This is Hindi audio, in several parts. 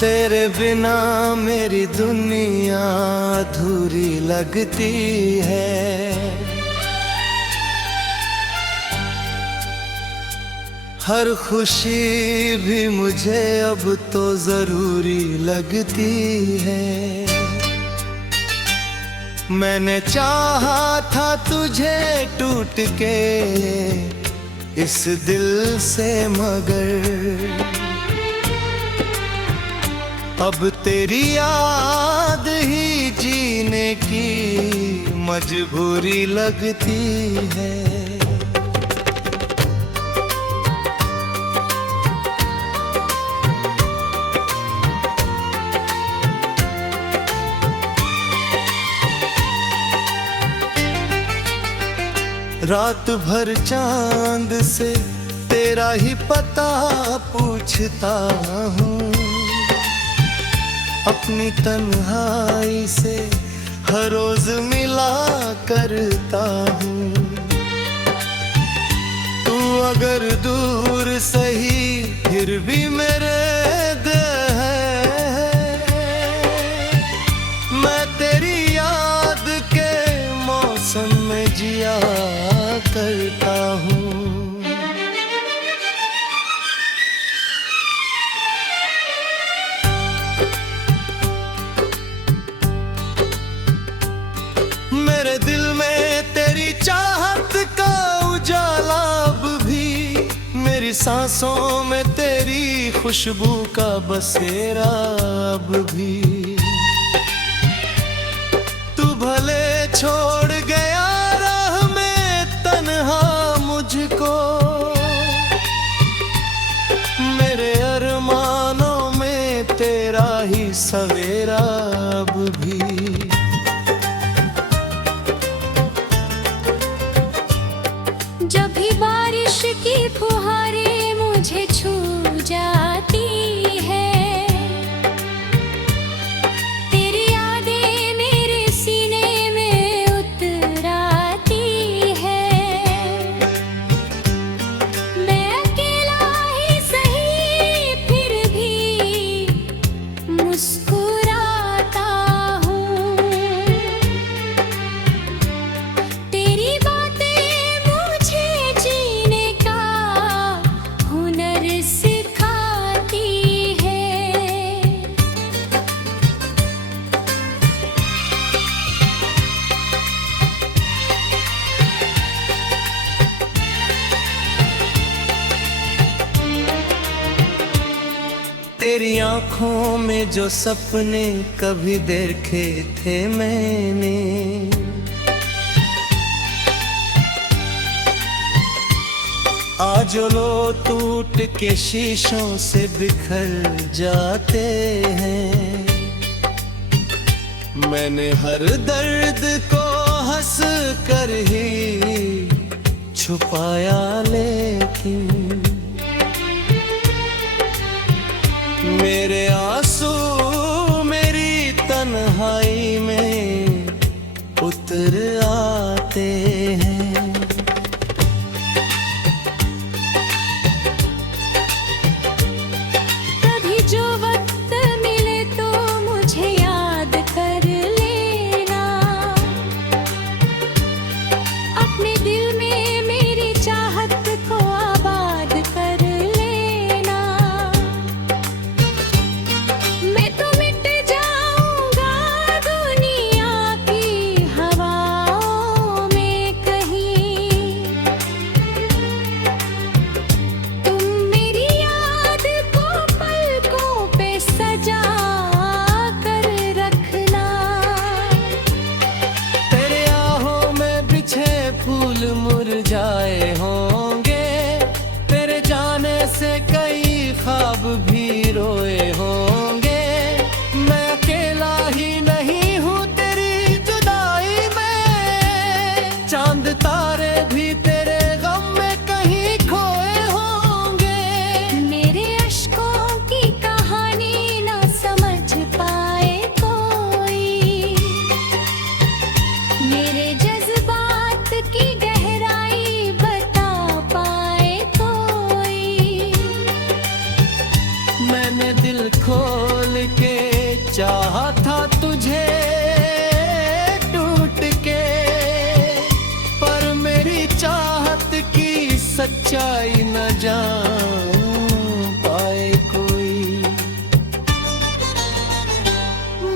तेरे बिना मेरी दुनिया अधूरी लगती है। हर खुशी भी मुझे अब तो जरूरी लगती है। मैंने चाहा था तुझे टूट के इस दिल से, मगर अब तेरी याद ही जीने की मजबूरी लगती है। रात भर चांद से तेरा ही पता पूछता हूँ, अपनी तन्हाई से हर रोज मिला करता हूँ। तू अगर दूर सही फिर भी मेरे दिल है। मैं तेरी याद के मौसम में जिया करता हूँ। मेरे दिल में तेरी चाहत का उजाला अब भी, मेरी सांसों में तेरी खुशबू का बसेरा अब भी। तू भले छोड़ गया राह में तन्हा मुझको, मेरे अरमानों में तेरा ही सवेरा अब भी। जब भी बारिश की फुहारें मुझे छू जाती है, तेरी यादें मेरे सीने में उतर आती है। मैं अकेला ही सही फिर भी मुस्कुराता हूँ। तेरी तेरी आँखों में जो सपने कभी देखे थे मैंने, आज लो टूट के शीशों से बिखर जाते हैं। मैंने हर दर्द को हंस कर ही छुपाया, लेकिन मेरे आंसू मेरी तन्हाई में उतर आते हैं। कभी जो वक्त मिले तो मुझे याद कर लेना, अपने दिल में मेरी चाहत को आबाद कर लेना। मैं तो मिट जाऊंगा दुनिया की हवाओं खोल के चाहा था तुझे टूट के, पर मेरी चाहत की सच्चाई न जान पाए कोई।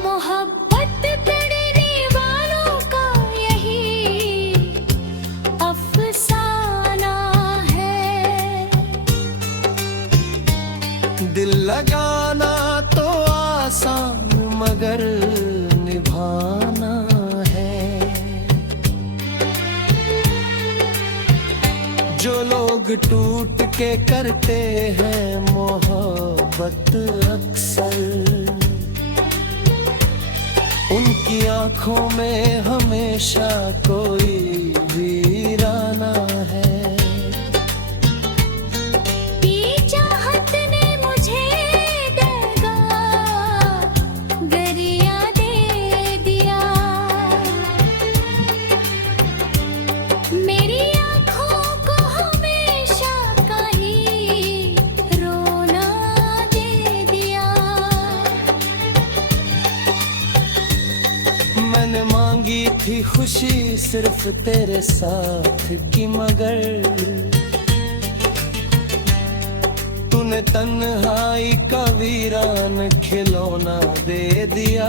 मोहब्बत करने वालों का यही अफसाना है। दिल लगाना तो आसान मगर निभाना है। जो लोग टूट के करते हैं मोहब्बत अक्सर, उनकी आंखों में हमेशा कोई वीराना है। चाहत ने मुझे दगा गरिया दे दिया। मेरी आँखों को हमेशा कहीं रोना दे दिया। मैंने मांगी थी खुशी सिर्फ तेरे साथ की, मगर तूने तन्हाई का वीरान खिलौना दे दिया।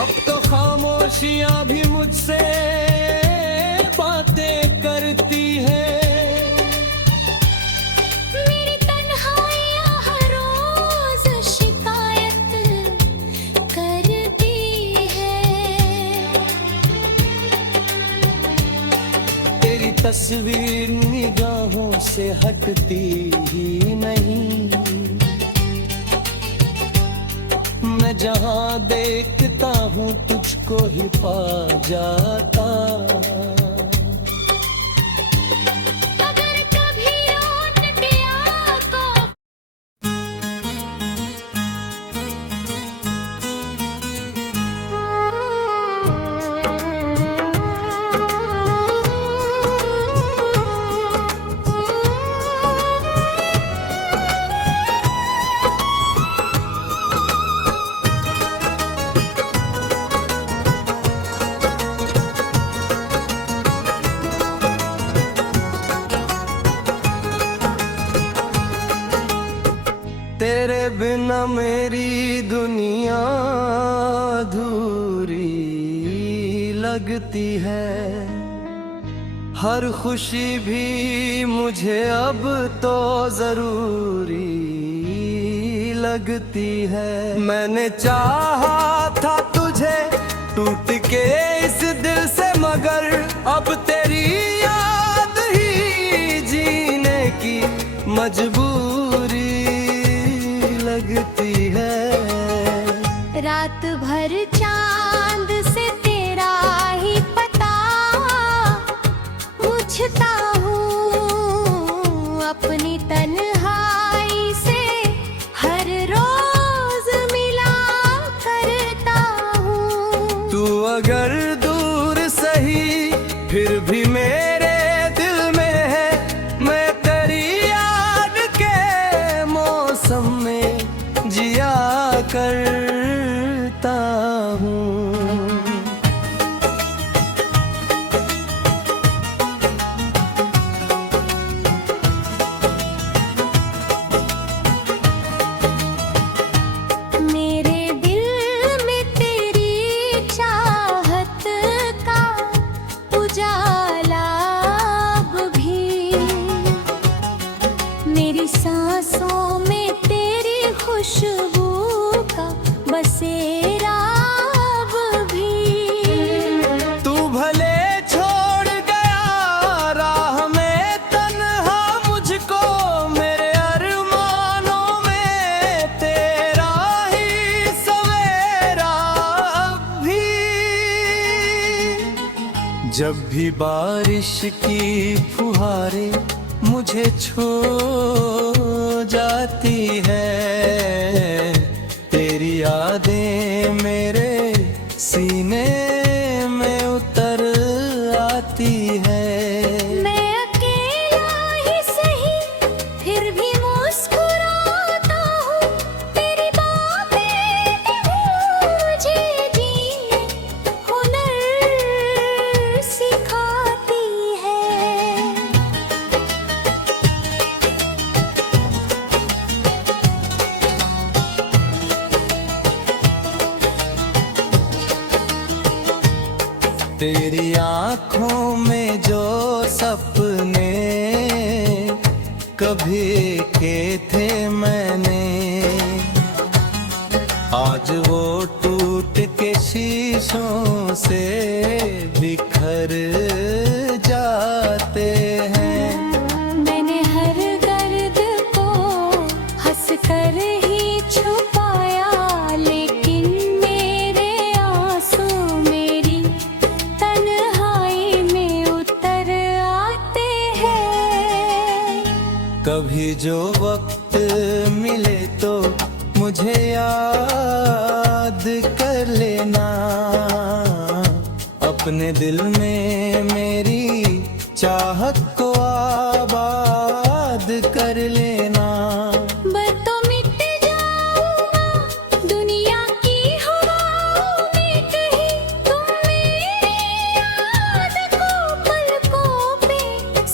अब तो खामोशियां भी मुझसे बातें करती है। मेरी तन्हाइयाँ हर रोज शिकायत करती है। तेरी तस्वीर निगाहों से हटती ही नहीं। मैं जहां देखता हूँ तुझको ही पा जाता। अगर कभी लौट के आको तेरे बिना मेरी दुनिया अधूरी लगती है। हर खुशी भी मुझे अब तो जरूरी लगती है। मैंने चाहा था तुझे टूट के इस दिल से, मगर अब तेरी याद ही जीने की मजबूरी लगती है। रात भर चांद से तेरा ही पता पूछता हूँ। अपनी तन्हाई से हर रोज मिला करता हूँ। तू अगर दूर सही फिर भी मेरे दिल में है। मैं तेरी याद के मौसम में जिया करता हूँ। मेरे दिल में तेरी चाहत का उजाला अब भी। मेरी सांसों में तेरी खुशबू का बसेरा अब भी। तू भले छोड़ गया राह में तन्हा मुझको, मेरे अरमानों में तेरा ही सवेरा अब भी। जब भी बारिश की फुहारें मुझे छू जाती है, तेरी यादें मेरे सीने में उतर आती है। मैं अकेला ही सही फिर भी मुस्कुरा तेरी आंखों में जो सपने कभी के थे मैंने, आज वो टूट के शीशों से बिखर जाते हैं। मैंने हर दर्द को हंस कर ही छुपाया, लेकिन मेरे आंसू मेरी तन्हाई में उतर आते हैं। कभी जो वक्त मिले तो मुझे याद कर लेना, अपने दिल में मेरी चाहत को आबाद कर लेना। मैं तो मिट जाऊंगा दुनिया की हवाओं में, कहीं तुम मेरी याद को पलकों पे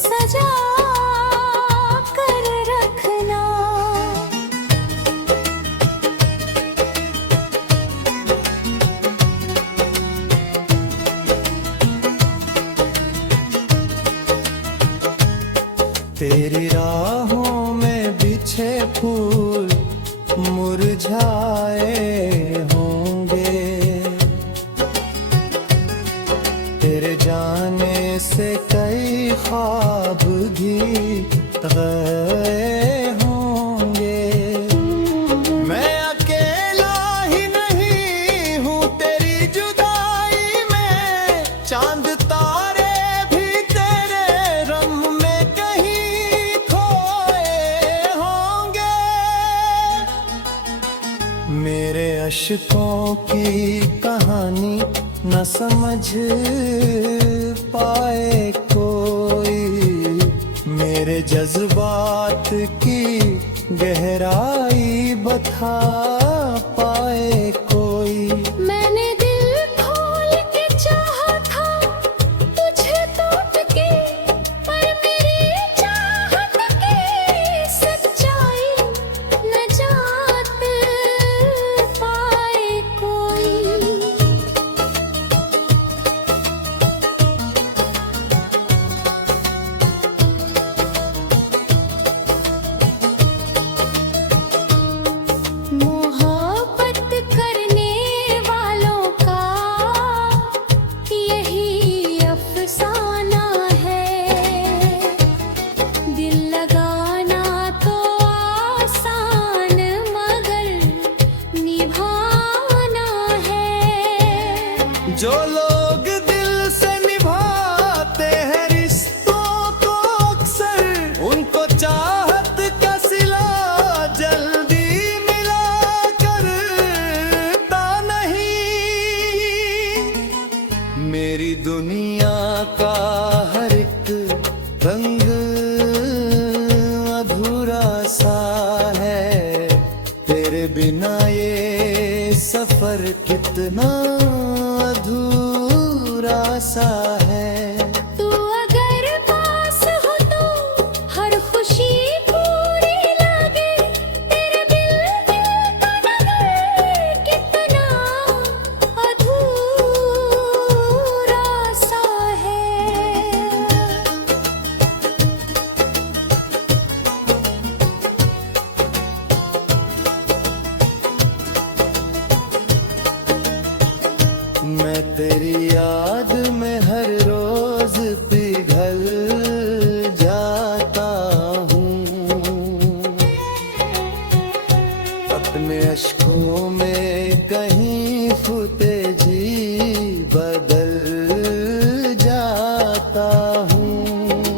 सजा कर रखना। तेरी राहों में बिछे फूल मुरझाए होंगे, तेरे जाने से कई ख्वाब भी गए होंगे। मैं अकेला ही नहीं हूँ तेरी जुदाई में, चांद तारे भी तेरे रंग में कहीं खोए होंगे। मेरे अश्कों की कहानी न समझ पाए कोई, मेरे जज्बात की गहराई बता पाए कोई। मैंने दिल खोल के चाहा था तुझे टूट के, पर मेरी चाहत की सच्चाई न जात पाए कोई। मोहब्बत करने वालों का यही अफसाना है, दिल लगाना तो आसान मगर निभाना है। जो लोग दिल से निभाते हैं रिश्तों को अक्सर, उनको चाहत का सिला जल्दी मिला करता नहीं। मेरी दुनिया का हर एक रंग अधूरा सा है, तेरे बिना ये सफर कितना अधूरा सा है। तू अगर पास हो तो हर खुशी पूरी लगे, तेरे दिल का नगर कितना अधूरा सा है। मैं तेरी याद में हर रोज पिघल जाता हूँ, अपने अश्कों में कहीं फुटे जी बदल जाता हूँ।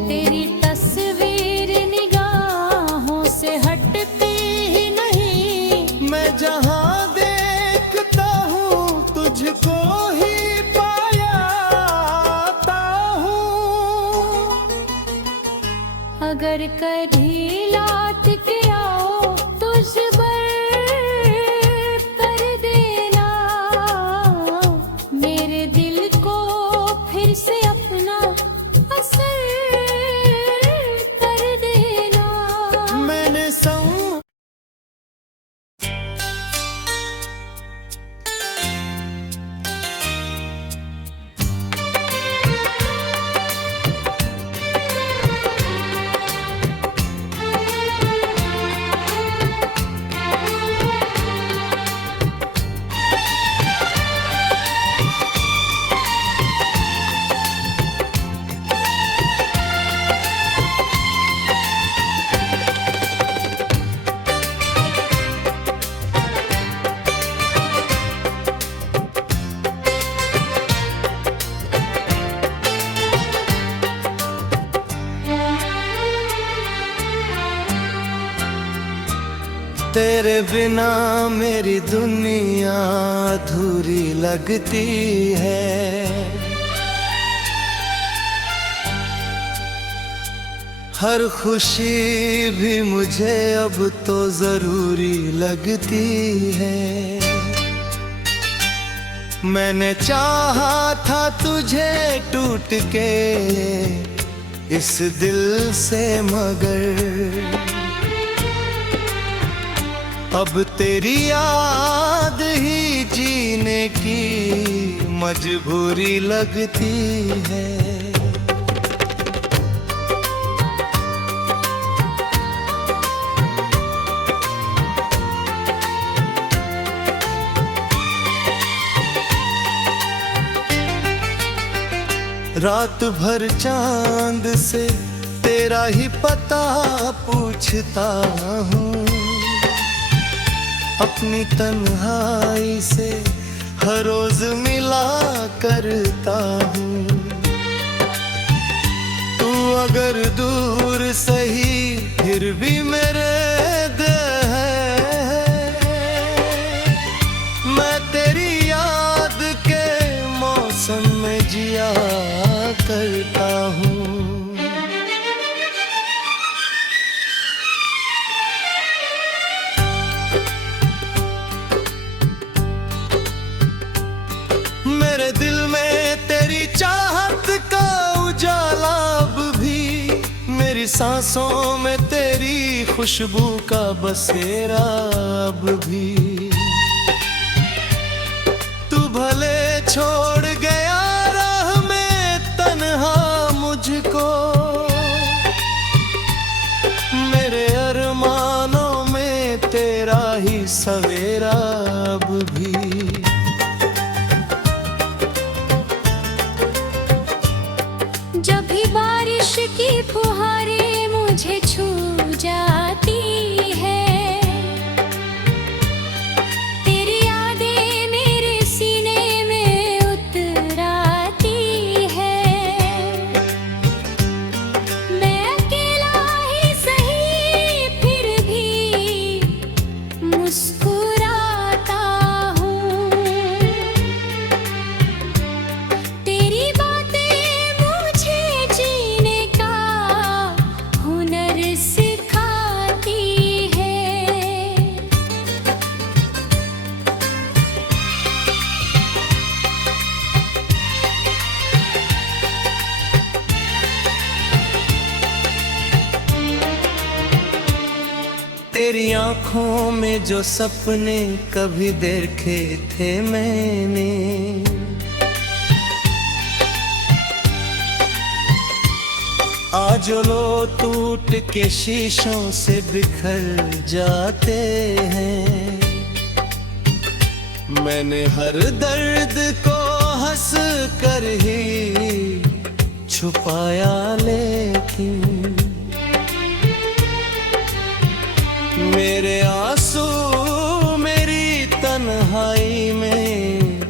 तेरी तस्वीर निगाहों से हटती ही नहीं, मैं जहाँ देखता हूँ तुझको ही पायाता हूँ। अगर कभी लौट के आओ तुझ पर कर देना, मेरे दिल को फिर से अपना असर कर देना। मैंने सम तेरे बिना मेरी दुनिया अधूरी लगती है। हर खुशी भी मुझे अब तो जरूरी लगती है। मैंने चाहा था तुझे टूट के इस दिल से, मगर अब तेरी याद ही जीने की मजबूरी लगती है। रात भर चांद से तेरा ही पता पूछता हूँ, अपनी तन्हाई से हर रोज मिला करता हूँ। तू अगर दूर सही फिर भी मेरे दिल है। मैं तेरी याद के मौसम में जिया करता हूँ। मेरे दिल में तेरी चाहत का उजाला अब भी, मेरी सांसों में तेरी खुशबू का बसेरा अब भी। तू भले छोड़ गया राह में तन्हा मुझको, मेरे अरमानों में तेरा ही सवेरा अब भी। जब भी बारिश की फुहारें मुझे छू जाती है, तेरी यादें मेरे सीने में उतर आती है। मैं अकेला ही सही फिर भी मुस्कुराता हूँ। तेरी बातें मुझे जीने का हुनर सिखाती है। तेरी आंखों में जो सपने कभी देखे थे मैंने, आज लो टूट के शीशों से बिखर जाते हैं। मैंने हर दर्द को हंस कर ही छुपाया, लेकिन मेरे आंसू मेरी तन्हाई में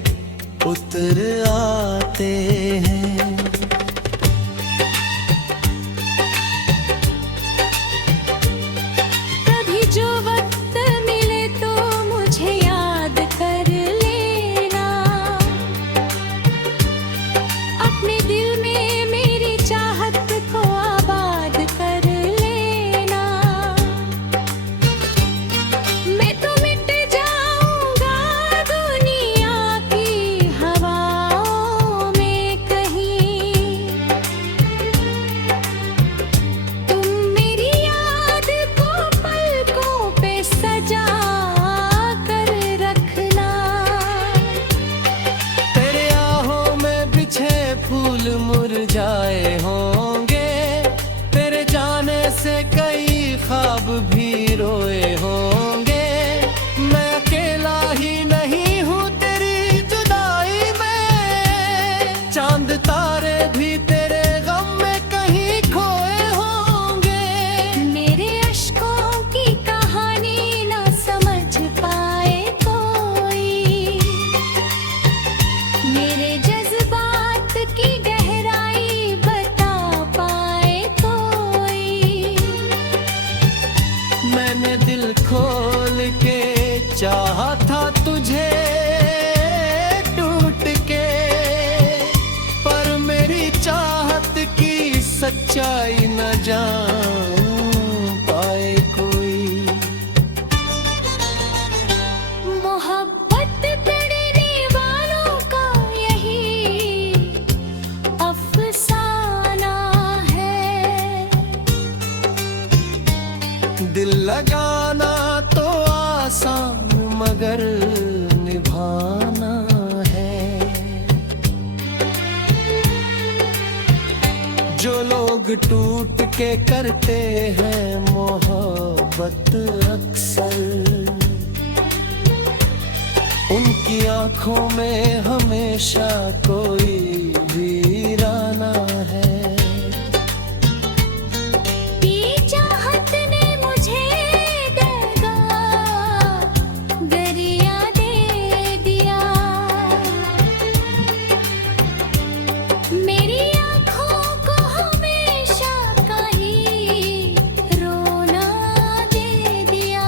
उतर आते हैं। कभी जो वक्त मिले तो मुझे याद कर लेना, अपने दिल में मेरी चाहत को आबाद कर लेना। मैं तो मिट जाऊंगा दुनिया की हवाओं चाहा था तुझे टूट के, पर मेरी चाहत की सच्चाई न जान पाए कोई। मोहब्बत करने वालों का यही अफसाना है। दिल लगाना तो आसान मगर निभाना है। जो लोग टूट के करते हैं मोहब्बत अक्सर, उनकी आंखों में हमेशा कोई वीराना है। चाहत ने मुझे दगा दरिया दे दिया। मेरी आँखों को हमेशा का ही रोना दे दिया।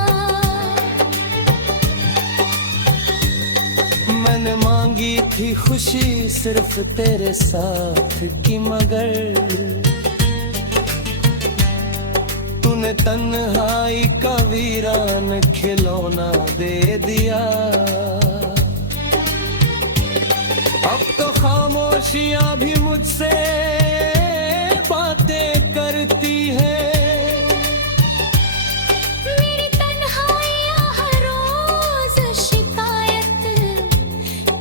मैंने मांगी थी खुशी सिर्फ तेरे साथ की, मगर तूने तन्हाई का वीरान खिलौना दे दिया। अब तो खामोशियां भी मुझसे बातें करती है। मेरी तन्हाइयाँ हर रोज शिकायत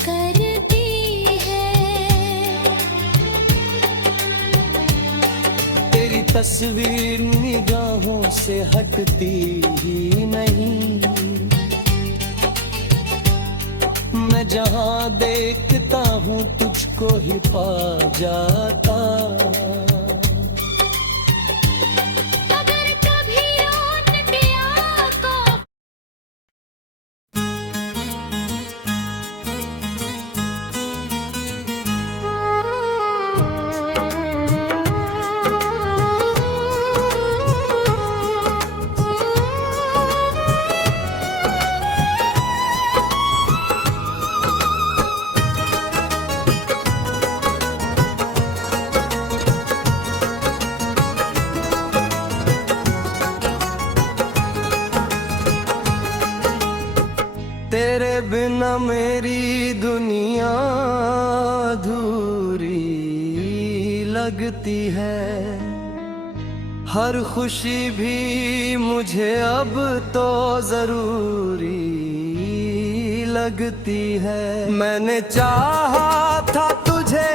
करती है। तेरी तस्वीर निगाहों से हटती ही नहीं। मैं जहां देखता हूँ तुझको ही पा जाता। अगर कभी लौट के आको तेरे बिना मेरी दुनिया अधूरी लगती है। हर खुशी भी मुझे अब तो जरूरी लगती है। मैंने चाहा था तुझे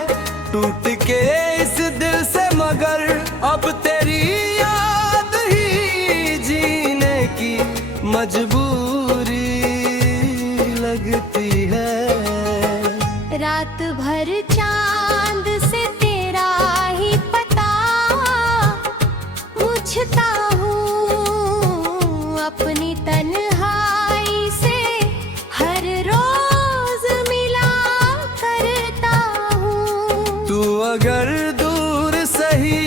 टूट के इस दिल से, मगर अब तेरी याद ही जीने की मजबूरी लगती है। रात भर चांद से तेरा ही पता पूछता हूँ। अपनी तन्हाई से हर रोज मिला करता हूँ। तू अगर दूर सही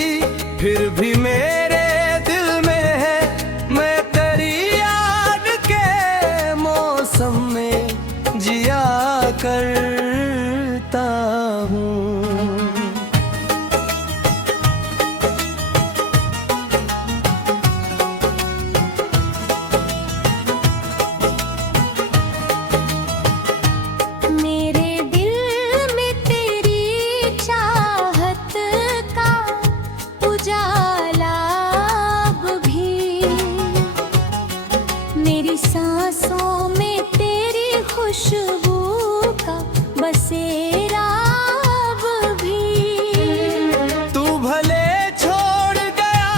फिर भी मेरे दिल में है। मैं तेरी याद के मौसम में जिया करता हूँ। मेरे दिल में तेरी चाहत का उजाला अब भी। मेरी सांसों में तेरी खुशबू का बसेरा अब भी। तू भले छोड़ गया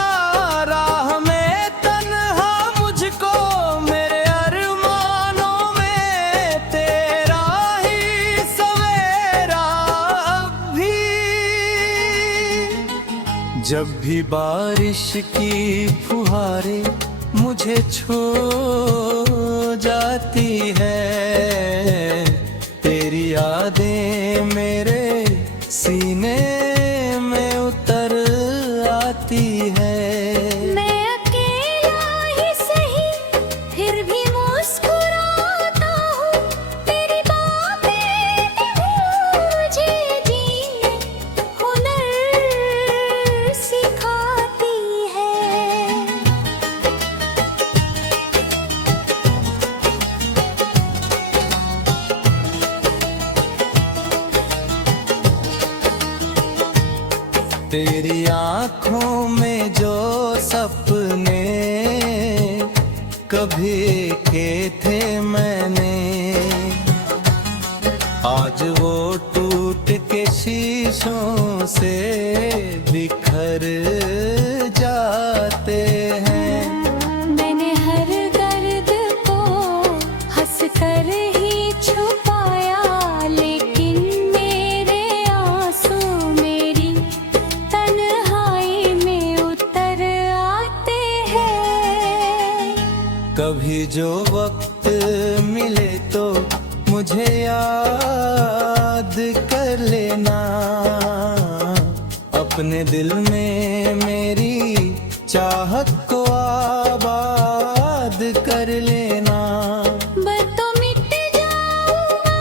राह में तन्हा मुझको, मेरे अरमानों में तेरा ही सवेरा अब भी। जब भी बारिश की फुहारें मुझे छू जाती है, तेरी यादें मेरे सीने में उतर आती है। मैं अकेला ही सही फिर भी मुस्कुरा तेरी आंखों में जो सपने कभी के थे मैंने, आज वो टूट के शीशों से बिखर जाते हैं। मैंने हर दर्द को हंस कर ही छुपाया, लेकिन मेरे आंसू मेरी तन्हाई में उतर आते हैं। कभी जो वक्त मिले तो मुझे याद कर लेना, अपने दिल में मेरी चाहत को आबाद कर लेना। मैं तो मिट जाऊंगा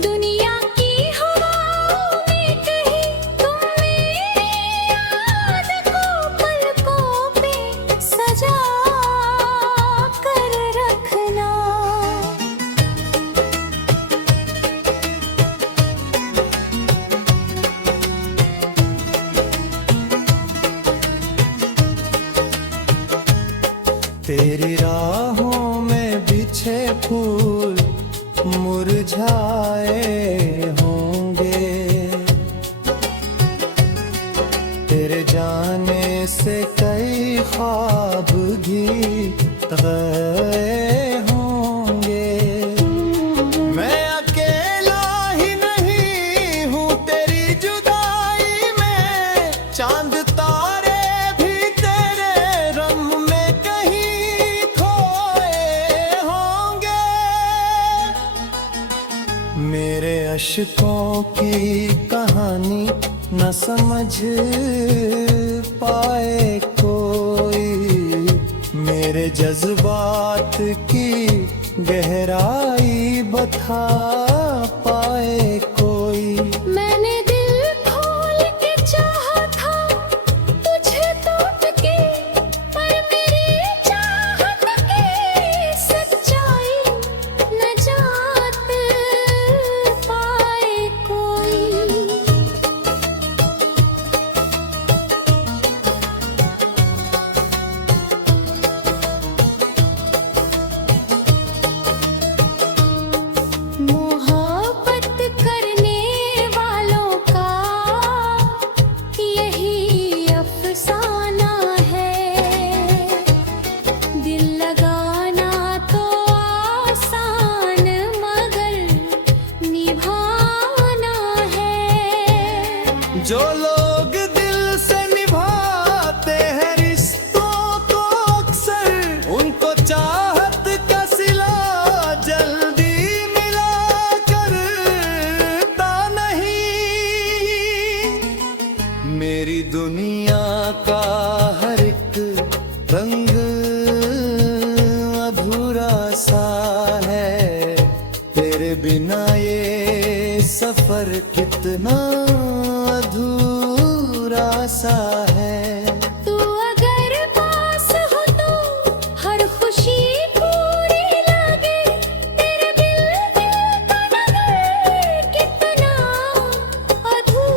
दुनिया की हवाओं में, कहीं तुम मेरी याद को पलकों पे सजा कर रखना। तेरी राहों में बिछे फूल मुरझाए होंगे, तेरे जाने से कई ख्वाब भी गए होंगे। मैं अकेला ही नहीं हूँ तेरी जुदाई में, चांद तारे भी तेरे रंग में कहीं खोए होंगे। मेरे अश्कों की कहानी न समझ पाए कोई, मेरे जज्बात की गहराई बता पाए कोई। मैंने दिल खोल के चाहा था तुझे तोड़ के, पर मेरी चाहत की सच्चाई न जान पाए कोई। मोहब्बत करने वालों का यही अफसाना है, दिल लगाना तो आसान मगर निभाना है। जो लोग दिल से निभाते हैं रिश्तों को अक्सर, उनको चाहत का सिला जल्दी मिला करता नहीं। मेरी दुनिया का हर एक रंग अधूरा सा है, तेरे बिना ये सफर कितना अधूरा सा है। तू अगर पास हो तो हर खुशी पूरी लगे, तेरे दिल का नगर कितना अधूरा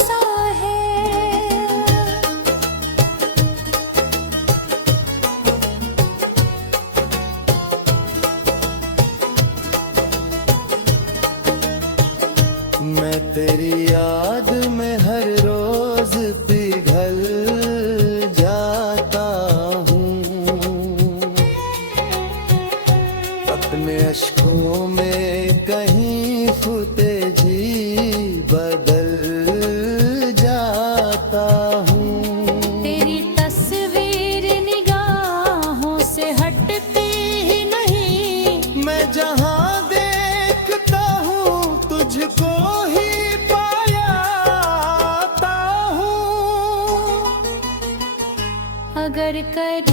सा है। मैं तेरी याद में हर रोज पिघल जाता हूँ, अपने अश्कों में कहीं फुटे जी बदल जाता हूँ। तेरी तस्वीर निगाहों से हटती ही नहीं, मैं जहाँ देखता हूँ तुझको ही पाता हूँ। अगर कर